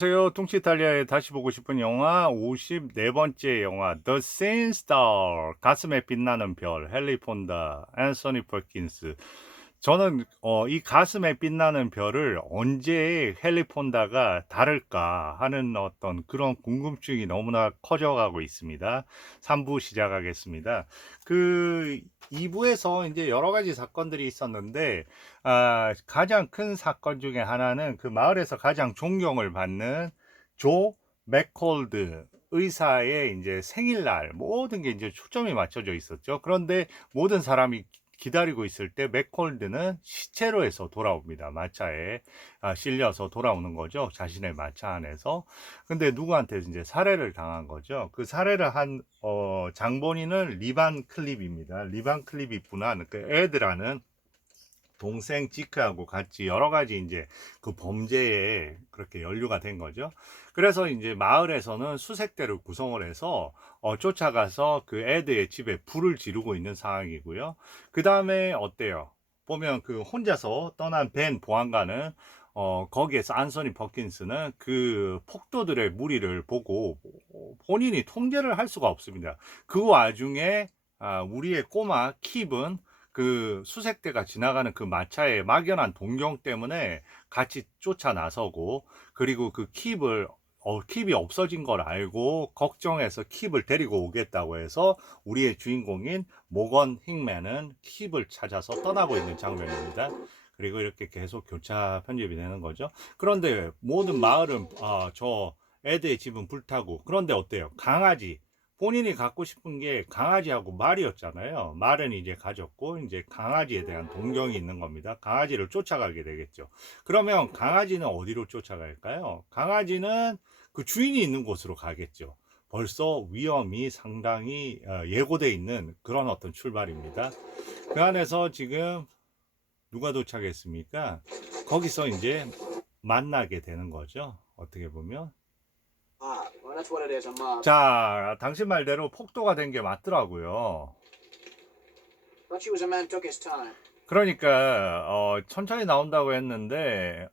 안녕하세요. 뚱치이탈리아에 다시 보고 싶은 영화 54번째 영화 The Seeing Star 가슴에 빛나는 별 헨리 폰다 앤서니 퍼킨스. 저는 이 가슴에 빛나는 별을 언제 헨리 폰다가 다룰까 하는 어떤 그런 궁금증이 너무나 커져가고 있습니다. 3부 시작하겠습니다. 그 2부에서 이제 여러 가지 사건들이 있었는데 가장 큰 사건 중에 하나는 그 마을에서 가장 존경을 받는 조 맥콜드 의사의 이제 생일날 모든 게 이제 초점이 맞춰져 있었죠. 그런데 모든 사람이 기다리고 있을 때 맥콜드는 시체로 해서 돌아옵니다. 마차에 실려서 돌아오는 거죠. 자신의 마차 안에서. 근데 누구한테 이제 살해를 당한 거죠. 그 살해를 한 장본인은 리반 클립입니다. 리반 클립이 분한 그 애드라는 동생 지크하고 같이 여러 가지 이제 그 범죄에 그렇게 연루가 된 거죠. 그래서 이제 마을에서는 수색대를 구성을 해서 쫓아가서 그 애드의 집에 불을 지르고 있는 상황이고요. 그 다음에 어때요? 보면 그 혼자서 떠난 벤 보안관은 거기에서 안소니 퍼킨스는 그 폭도들의 무리를 보고 본인이 통제를 할 수가 없습니다. 그 와중에 우리의 꼬마 킵은 그 수색대가 지나가는 그 마차의 막연한 동경 때문에 같이 쫓아 나서고, 그리고 그 킵이 없어진 걸 알고 걱정해서 킵을 데리고 오겠다고 해서 우리의 주인공인 모건 힝맨은 킵을 찾아서 떠나고 있는 장면입니다. 그리고 이렇게 계속 교차 편집이 되는 거죠. 그런데 모든 마을은 저 애드의 집은 불타고, 그런데 어때요? 강아지, 본인이 갖고 싶은 게 강아지하고 말이었잖아요. 말은 이제 가졌고 이제 강아지에 대한 동경이 있는 겁니다. 강아지를 쫓아가게 되겠죠. 그러면 강아지는 어디로 쫓아갈까요? 강아지는 그 주인이 있는 곳으로 가겠죠. 벌써 위험이 상당히 예고돼 있는 그런 어떤 출발입니다. 그 안에서 지금 누가 도착했습니까? 거기서 이제 만나게 되는 거죠. 어떻게 보면. Well, that's what it is. 자, 당신 말대로 폭도가 된 게 맞더라고요. Thought you was a man took his time. 그러니까 천천히 나온다고 했는데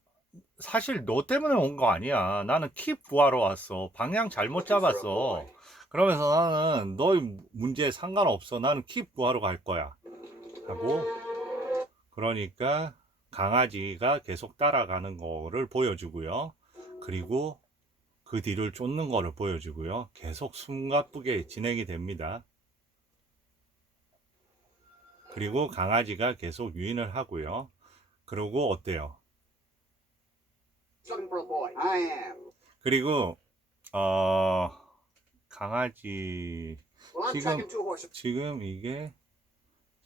사실 너 때문에 온 거 아니야. 나는 킵 구하러 왔어. 방향 잘못 잡았어. 그러면서 나는 너의 문제에 상관없어. 나는 킵 구하러 갈 거야. 하고, 그러니까 강아지가 계속 따라가는 거를 보여주고요. 그리고 그 뒤를 쫓는 거를 보여주고요. 계속 숨가쁘게 진행이 됩니다. 그리고 강아지가 계속 유인을 하고요. 그리고 어때요? Looking for a boy. I am. 그리고 강아지 Well, I'm 지금 tracking two horses. 지금 이게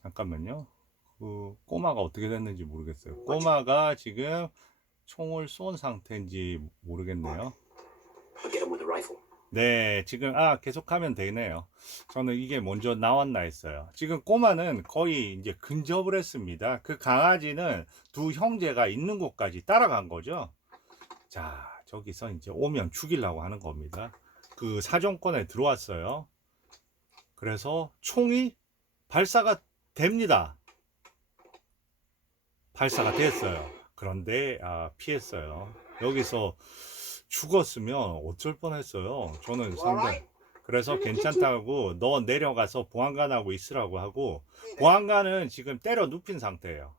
잠깐만요. 그 꼬마가 어떻게 됐는지 모르겠어요. 꼬마가 지금 총을 쏜 상태인지 모르겠네요. I'll get him with a rifle. 네, 지금 계속하면 되네요. 저는 이게 먼저 나왔나 했어요. 지금 꼬마는 거의 이제 근접을 했습니다. 그 강아지는 두 형제가 있는 곳까지 따라간 거죠. 자, 저기서 이제 오면 죽이려고 하는 겁니다. 그 사정권에 들어왔어요. 그래서 총이 발사가 됩니다. 발사가 됐어요. 그런데 피했어요. 여기서 죽었으면 어쩔 뻔했어요. 저는 상당히. 그래서 괜찮다고 너 내려가서 보안관하고 있으라고 하고, 보안관은 지금 때려 눕힌 상태예요.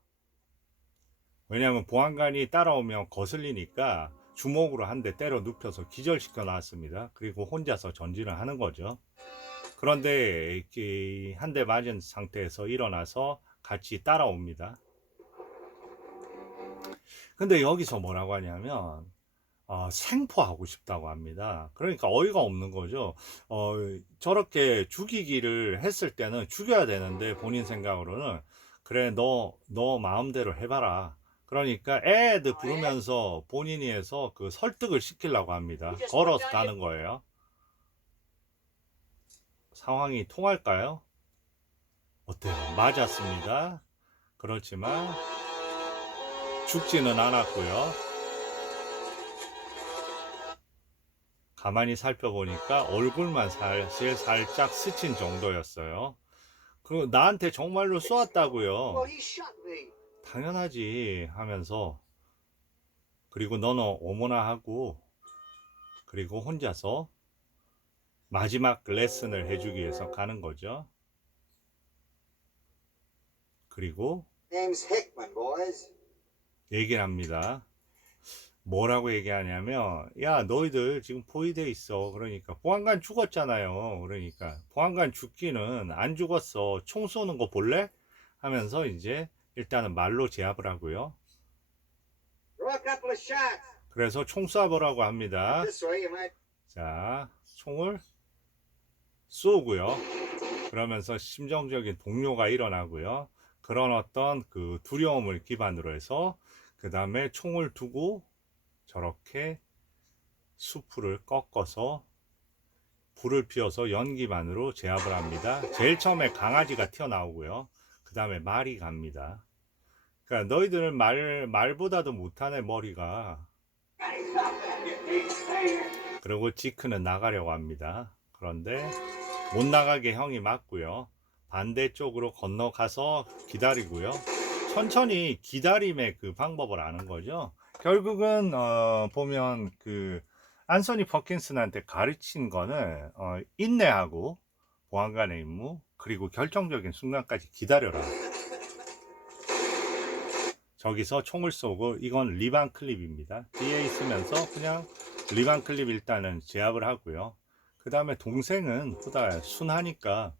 왜냐하면 보안관이 따라오면 거슬리니까 주먹으로 한 대 때려 눕혀서 기절시켜 놨습니다. 그리고 혼자서 전진을 하는 거죠. 그런데 한 대 맞은 상태에서 일어나서 같이 따라옵니다. 근데 여기서 뭐라고 하냐면 생포하고 싶다고 합니다. 그러니까 어이가 없는 거죠. 저렇게 죽이기를 했을 때는 죽여야 되는데 본인 생각으로는 그래 너 마음대로 해봐라. 그러니까 애들 부르면서 본인이 해서 그 설득을 시키려고 합니다. 걸어서 가는 거예요. 상황이 통할까요? 어때요? 맞았습니다. 그렇지만 죽지는 않았고요. 가만히 살펴보니까 얼굴만 사실 살짝 스친 정도였어요. 그 나한테 정말로 쏘았다고요. Well, he shot me. 당연하지 하면서, 그리고 너는 어머나 하고 그리고 혼자서 마지막 레슨을 해주기 위해서 가는 거죠. 그리고 Name's Hickman, boys. 얘기를 합니다. 뭐라고 얘기하냐면, 야, 너희들 지금 포위돼 있어. 그러니까 보안관 죽었잖아요. 그러니까 보안관 죽기는 안 죽었어. 총 쏘는 거 볼래? 하면서 이제 일단은 말로 제압을 하고요. Throw a couple of shots. 그래서 총 쏴보라고 합니다. This way, you might. 자, 총을 쏘고요. 그러면서 심정적인 동요가 일어나고요. 그런 어떤 그 두려움을 기반으로 해서 그 다음에 총을 두고 저렇게 수풀을 꺾어서 불을 피워서 연기만으로 제압을 합니다. 제일 처음에 강아지가 튀어나오고요. 그 다음에 말이 갑니다. 그러니까 너희들은 말보다도 못하네, 머리가. 그리고 지크는 나가려고 합니다. 그런데 못 나가게 형이 막고요. 반대쪽으로 건너가서 기다리고요. 천천히 기다림의 그 방법을 아는 거죠. 결국은 보면 그 안소니 퍼킨슨한테 가르친 거는 인내하고 보안관의 임무, 그리고 결정적인 순간까지 기다려라. 저기서 총을 쏘고, 이건 리반 클립입니다. 뒤에 있으면서 그냥 리반 클립 일단은 제압을 하고요. 그 다음에 동생은 후다 순하니까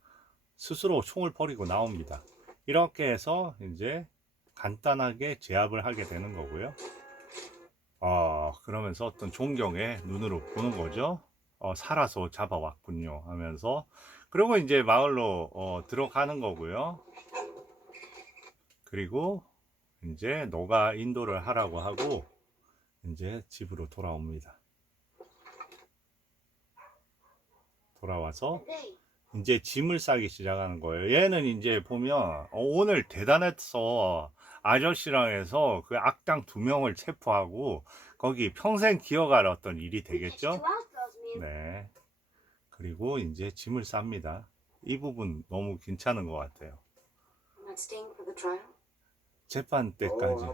스스로 총을 버리고 나옵니다. 이렇게 해서 이제 간단하게 제압을 하게 되는 거고요. 그러면서 어떤 존경의 눈으로 보는 거죠. 살아서 잡아왔군요 하면서. 그리고 이제 마을로 들어가는 거고요. 그리고 이제 너가 인도를 하라고 하고 이제 집으로 돌아옵니다. 돌아와서 이제 짐을 싸기 시작하는 거예요. 얘는 이제 보면 오늘 대단해서 아저씨랑 해서 그 악당 2명을 체포하고 거기 평생 기어갈 어떤 일이 되겠죠. 네. 그리고 이제 짐을 쌉니다. 이 부분 너무 괜찮은 것 같아요. 재판 때까지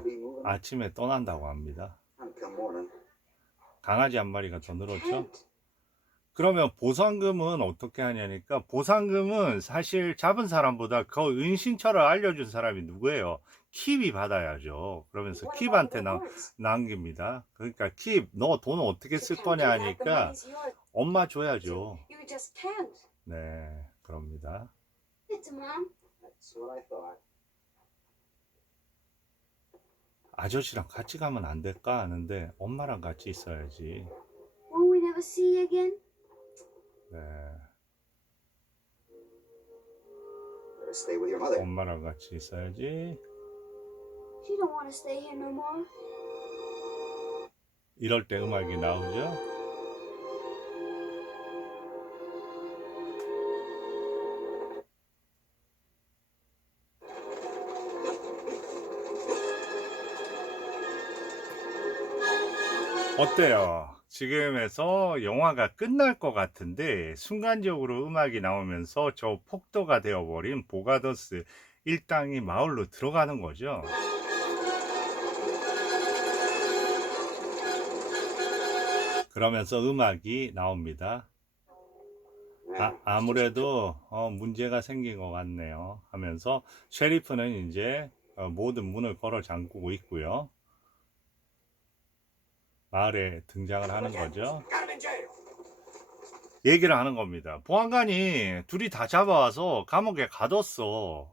아침에 떠난다고 합니다. 강아지 한 마리가 더 늘었죠. 그러면 보상금은 어떻게 하냐니까, 보상금은 사실 잡은 사람보다 그 은신처를 알려준 사람이 누구예요? 킵이 받아야죠. 그러면서 킵한테 남깁니다. 그러니까 킵, 너 돈 어떻게 쓸 거냐 하니까 엄마 줘야죠. 네, 그럽니다. 아저씨랑 같이 가면 안 될까 하는데 엄마랑 같이 있어야지. Won't we never see you again? 네, Stay with your mother. 엄마랑 같이 있어야지. She don't want to stay here no more. 이럴 때 음악이 나오죠. 어때요? 지금에서 영화가 끝날 것 같은데 순간적으로 음악이 나오면서 저 폭도가 되어버린 보가더스 일당이 마을로 들어가는 거죠. 그러면서 음악이 나옵니다. 아무래도 문제가 생긴 것 같네요 하면서 셰리프는 이제 모든 문을 걸어 잠그고 있고요. 마을에 등장을 하는 거죠. 얘기를 하는 겁니다. 보안관이 둘이 다 잡아와서 감옥에 가뒀어.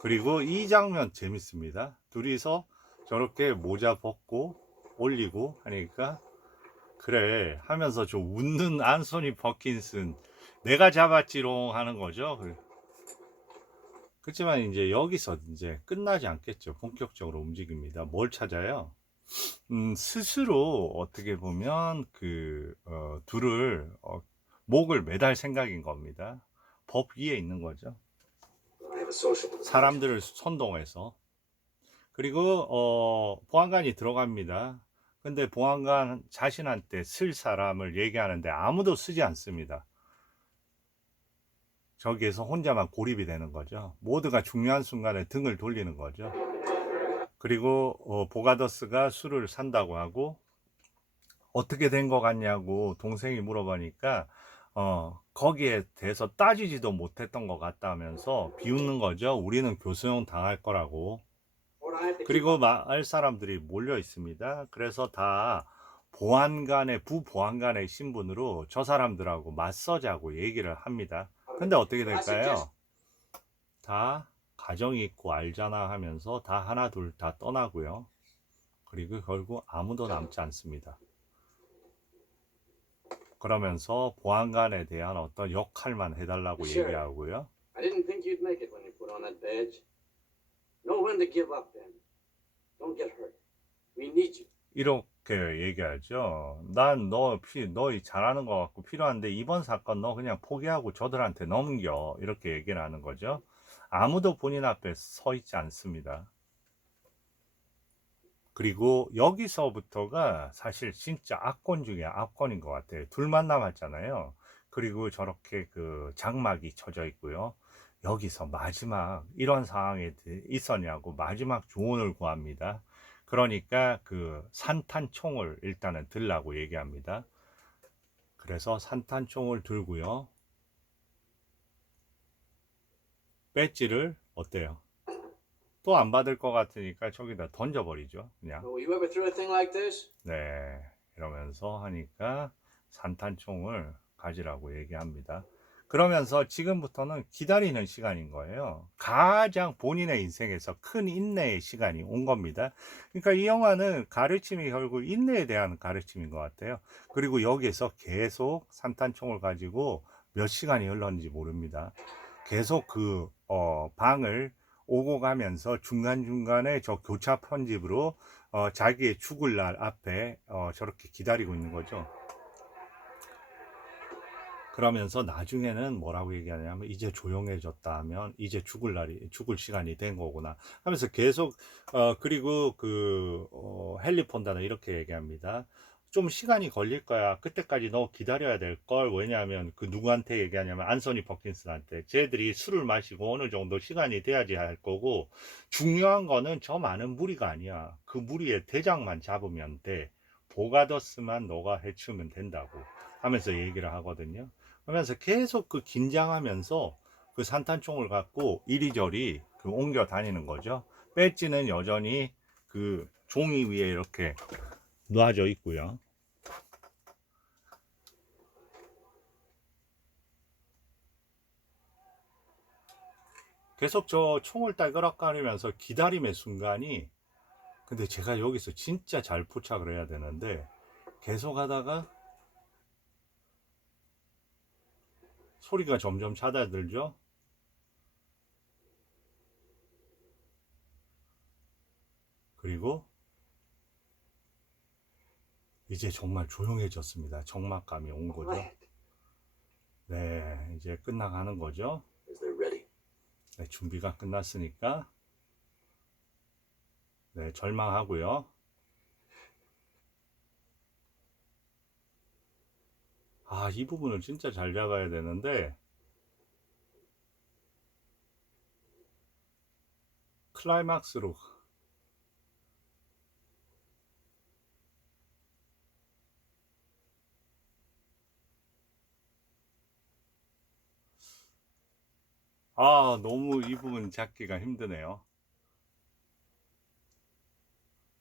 그리고 이 장면 재밌습니다. 둘이서 저렇게 모자 벗고 올리고 하니까 그래 하면서 저 웃는 안소니 퍼킨슨, 내가 잡았지롱 하는 거죠. 그렇지만 이제 여기서 이제 끝나지 않겠죠. 본격적으로 움직입니다. 뭘 찾아요? 스스로 어떻게 보면 둘을 목을 매달 생각인 겁니다. 법 위에 있는 거죠. 사람들을 선동해서. 그리고 보안관이 들어갑니다. 근데 보안관 자신한테 쓸 사람을 얘기하는데 아무도 쓰지 않습니다. 저기에서 혼자만 고립이 되는 거죠. 모두가 중요한 순간에 등을 돌리는 거죠. 그리고 보가더스가 술을 산다고 하고 어떻게 된 거 같냐고 동생이 물어보니까 거기에 대해서 따지지도 못했던 것 같다면서 비웃는 거죠. 우리는 교수형 당할 거라고. What I have to keep 그리고 up. 마을 사람들이 몰려 있습니다. 그래서 다 보안관의 부보안관의 신분으로 저 사람들하고 맞서자고 얘기를 합니다. 근데 어떻게 될까요? 다 가정이 있고 알잖아 하면서 다 하나 둘 다 떠나고요. 그리고 결국 아무도 남지 않습니다. 그러면서 보안관에 대한 어떤 역할만 해달라고 Sure. 얘기하고요. I didn't think you'd make it when you put on that badge. Know when to give up, then. Don't get hurt. We need you. 이렇게 얘기하죠. 난 너 잘하는 것 같고 필요한데 이번 사건 너 그냥 포기하고 저들한테 넘겨. 이렇게 얘기를 하는 거죠. 아무도 본인 앞에 서 있지 않습니다. 그리고 여기서부터가 사실 진짜 악권 중에 악권인 것 같아요. 둘만 남았잖아요. 그리고 저렇게 그 장막이 쳐져 있고요. 여기서 마지막 이런 상황에 있었냐고 마지막 조언을 구합니다. 그러니까 그 산탄총을 일단은 들라고 얘기합니다. 그래서 산탄총을 들고요. 배지를 어때요? 또 안 받을 것 같으니까 저기다 던져버리죠. 그냥. So you ever threw a thing like this? 네, 이러면서 하니까 산탄총을 가지라고 얘기합니다. 그러면서 지금부터는 기다리는 시간인 거예요. 가장 본인의 인생에서 큰 인내의 시간이 온 겁니다. 그러니까 이 영화는 가르침이 결국 인내에 대한 가르침인 것 같아요. 그리고 여기에서 계속 산탄총을 가지고 몇 시간이 흘렀는지 모릅니다. 계속 그 방을 오고 가면서 중간중간에 저 교차 편집으로 자기의 죽을 날 앞에 저렇게 기다리고 있는 거죠. 그러면서 나중에는 뭐라고 얘기하냐면 이제 조용해졌다 하면 이제 죽을 시간이 된 거구나 하면서 계속 그리고 그 헨리 폰다는 이렇게 얘기합니다. 좀 시간이 걸릴 거야. 그때까지 너 기다려야 될 걸. 왜냐하면 그 누구한테 얘기하냐면 안소니 퍼킨스한테. 쟤들이 술을 마시고 어느 정도 시간이 돼야지 할 거고 중요한 거는 저 많은 무리가 아니야. 그 무리의 대장만 잡으면 돼. 보가더스만 너가 해치우면 된다고 하면서 얘기를 하거든요. 하면서 계속 그 긴장하면서 그 산탄총을 갖고 이리저리 그 옮겨 다니는 거죠. 배지는 여전히 그 종이 위에 이렇게 놔져 있고요. 계속 저 총을 딸그락거리면서 기다림의 순간이 근데 제가 여기서 진짜 잘 포착을 해야 되는데 계속 하다가 소리가 점점 잦아들죠. 그리고 이제 정말 조용해졌습니다. 적막감이 온 거죠. Quiet. 네, 이제 끝나가는 거죠. Is they ready? 네, 준비가 끝났으니까 네, 절망하고요. 아, 이 부분을 진짜 잘 잡아야 되는데 클라이막스로 너무 이 부분 잡기가 힘드네요.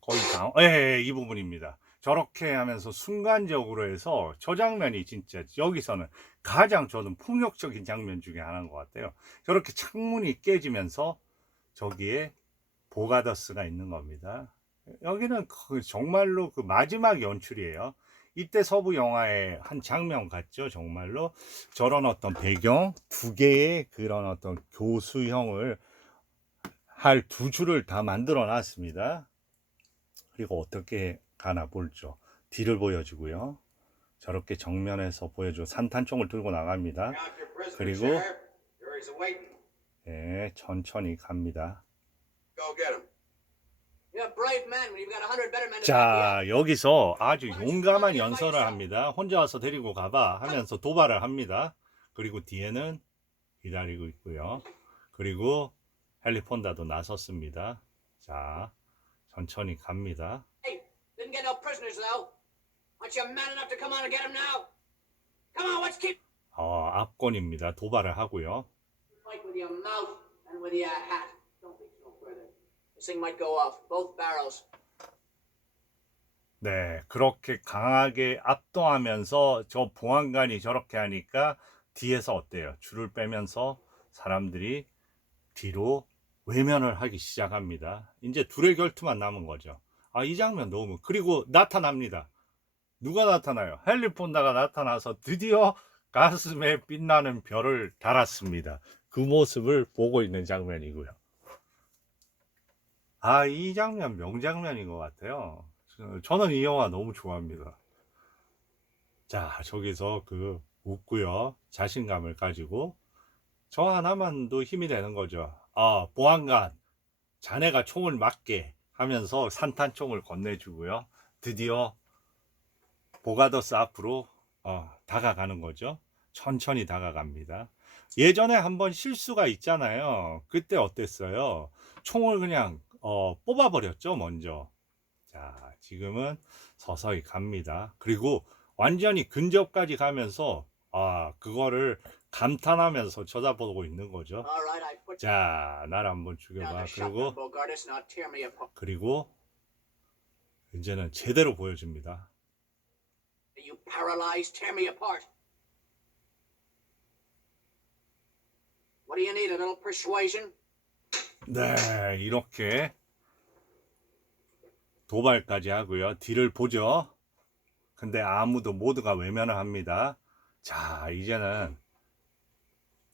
거의 이 부분입니다. 저렇게 하면서 순간적으로 해서 저 장면이 진짜 여기서는 가장 저는 폭력적인 장면 중에 하나인 것 같아요. 저렇게 창문이 깨지면서 저기에 보가더스가 있는 겁니다. 여기는 정말로 그 마지막 연출이에요. 이때 서부 영화의 한 장면 같죠. 정말로 저런 어떤 배경 두 개의 그런 어떤 교수형을 할 두 줄을 다 만들어 놨습니다. 그리고 어떻게 가나 볼죠. 뒤를 보여주고요. 저렇게 정면에서 보여줘 산탄총을 들고 나갑니다. Count your prisoner, 그리고 Sheriff. Jury's awaiting. 예, 천천히 갑니다. Go get him. You're a brave man when you've got 100 better men. 자, 여기서 아주 용감한 연설을 합니다. 혼자 와서 데리고 가봐 하면서 도발을 합니다. 그리고 뒤에는 기다리고 있고요. 그리고 헨리 폰다도 나섰습니다. 자, 천천히 갑니다. Hey, didn't get no prisoners though. Aren't you man enough to come on and get him now? Come on, let's keep 압권입니다. 도발을 하고요. fight with your mouth and with your hat. Don't reach no further. This thing might go off, both barrels. 네, 그렇게 강하게 압도하면서 저 보안관이 저렇게 하니까 뒤에서 어때요? 줄을 빼면서 사람들이 뒤로 외면을 하기 시작합니다. 이제 둘의 결투만 남은 거죠. 이 장면 너무. 그리고 나타납니다. 누가 나타나요? 헨리 폰다가 나타나서 드디어 가슴에 빛나는 별을 달았습니다. 그 모습을 보고 있는 장면이고요. 이 장면 명장면인 것 같아요. 저는 이 영화 너무 좋아합니다. 자, 저기서 웃고요. 자신감을 가지고 저 하나만도 힘이 되는 거죠. 보안관, 자네가 총을 맞게 하면서 산탄총을 건네주고요. 드디어 보가더스 앞으로 다가가는 거죠. 천천히 다가갑니다. 예전에 한번 실수가 있잖아요. 그때 어땠어요? 총을 그냥 뽑아버렸죠, 먼저. 자, 지금은 서서히 갑니다. 그리고 완전히 근접까지 가면서 그거를 감탄하면서 쳐다보고 있는 거죠. All right, I put 자, 날 한번 down 죽여봐. the shotgun, 그리고 Bogardus. Now tear me apart. 이제는 제대로 보여줍니다. Are you paralyzed? Tear me apart. What do you need? A little persuasion? 네, 이렇게 도발까지 하고요. 뒤를 보죠. 근데 모두가 외면을 합니다. 자, 이제는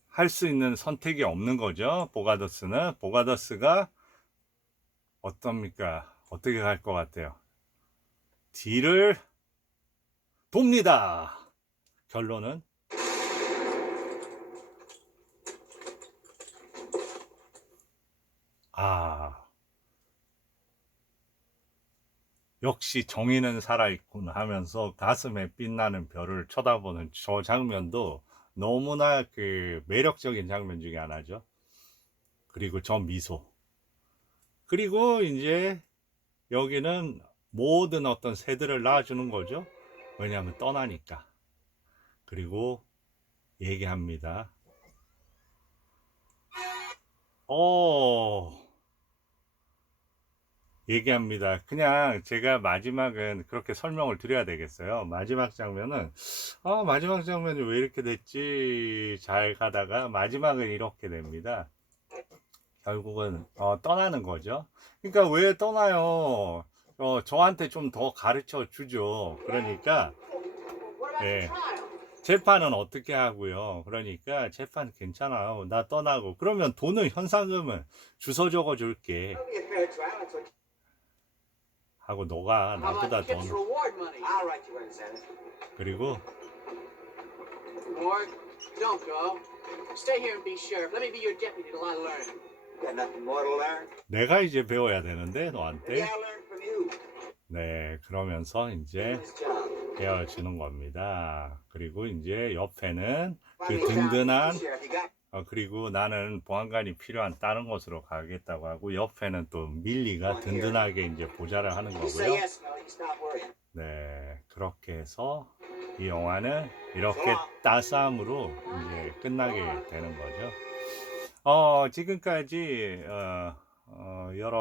할 수 있는 선택이 없는 거죠. 보가더스가 어떻습니까? 어떻게 갈 것 같아요? 뒤를 돕니다. 결론은 역시 정의는 살아있군 하면서 가슴에 빛나는 별을 쳐다보는 저 장면도 너무나 매력적인 장면 중에 하나죠. 그리고 저 미소. 그리고 이제 여기는 모든 어떤 새들을 낳아주는 거죠. 왜냐하면 떠나니까. 그리고 얘기합니다. 얘기합니다. 그냥 제가 마지막은 그렇게 설명을 드려야 되겠어요. 마지막 장면은 마지막 장면이 왜 이렇게 됐지 잘 가다가 마지막은 이렇게 됩니다. 결국은 떠나는 거죠. 그러니까 왜 떠나요? 저한테 좀 더 가르쳐 주죠. 그러니까 예, 재판은 어떻게 하고요. 그러니까 재판 괜찮아요. 나 떠나고 그러면 돈은 현상금은 주소 적어 줄게 It'll be a fair trial. That's what 하고 너가 How 나보다 about 더 Kip's reward money? I'll write you in, Senator. 그리고 Or don't go. Stay here and be sheriff. Let me be your deputy till I learn. You got nothing more to learn. 내가 이제 배워야 되는데 Maybe 너한테 I'll learn from you. 네 그러면서 이제 This job. 헤어지는 겁니다. 그리고 이제 옆에는 Find me 그 a job, 든든한 Sheriff. You got 그리고 나는 보안관이 필요한 다른 곳으로 가겠다고 하고 옆에는 또 밀리가 든든하게 이제 보좌를 하는 You say 거고요. yes, Mel. You stop worrying. 네, 그렇게 해서 이 영화는 이렇게 따스함으로 이제 끝나게 되는 거죠. 지금까지 여러